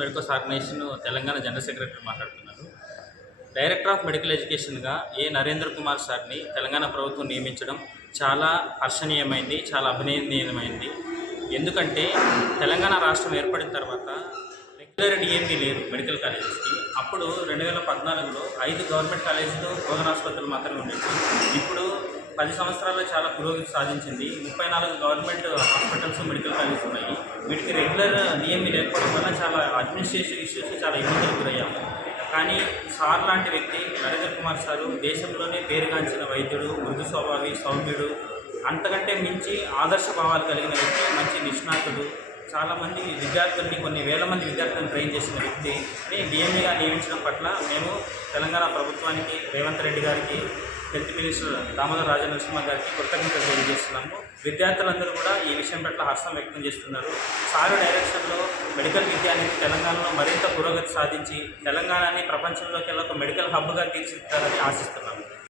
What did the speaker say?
Medicos organisation Telangana general secretary మాట్లాడుతున్నారు. Director of medical ఎడ్యుకేషన్గా నరేంద్ర కుమార్ సార్ని తెలంగాణ ప్రభుత్వం నియమించడం చాలా హర్షణీయమైంది, చాలా అభినందనీయమైంది. ఎందుకంటే తెలంగాణ రాష్ట్రం ఏర్పడిన తర్వాత రెగ్యులర్ డిఎంఈ లేరు మెడికల్ కాలేజెస్కి. అప్పుడు 2014లో 5 గవర్నమెంట్ కాలేజీలు, బోధనాసుపత్రులు మాత్రమే ఉండేవి. ఇప్పుడు 10 సంవత్సరాల్లో చాలా పురోగతి సాధించింది. 34 గవర్నమెంట్ హాస్పిటల్స్, మెడికల్ కాలేజెస్ ఉన్నాయి. వీటికి రెగ్యులర్ డిఎంఈ లేకపోవడం వల్ల చాలా అడ్మినిస్ట్రేటివ్ ఇష్యూస్, చాలా ఇబ్బందులకు గురయ్యాము. కానీ సార్ లాంటి వ్యక్తి, నరేంద్ర కుమార్ సారు దేశంలోనే పేరుగాంచిన వైద్యుడు, మృదు స్వభావి, సౌమ్యుడు, అంతకంటే మించి ఆదర్శ భావాలు కలిగిన వ్యక్తి, మంచి నిష్ణాతుడు, చాలామంది విద్యార్థుల్ని, కొన్ని వేల మంది విద్యార్థులను ట్రైన్ చేసిన వ్యక్తిని డిఎంఈగా నియమించడం పట్ల మేము తెలంగాణ ప్రభుత్వానికి, రేవంత్ రెడ్డి గారికి, హెల్త్ మినిస్టర్ దామోదర్ రాజనరసింహ గారికి కృతజ్ఞతలు తెలియజేస్తున్నాము. విద్యార్థులందరూ కూడా ఈ విషయం పట్ల హర్షం వ్యక్తం చేస్తున్నారు. సారు డైరెక్షన్లో మెడికల్ విద్య అనేది తెలంగాణలో మరింత పురోగతి సాధించి తెలంగాణని ప్రపంచంలోకి ఒక మెడికల్ హబ్గా తీర్చిదిద్దారని ఆశిస్తున్నాము.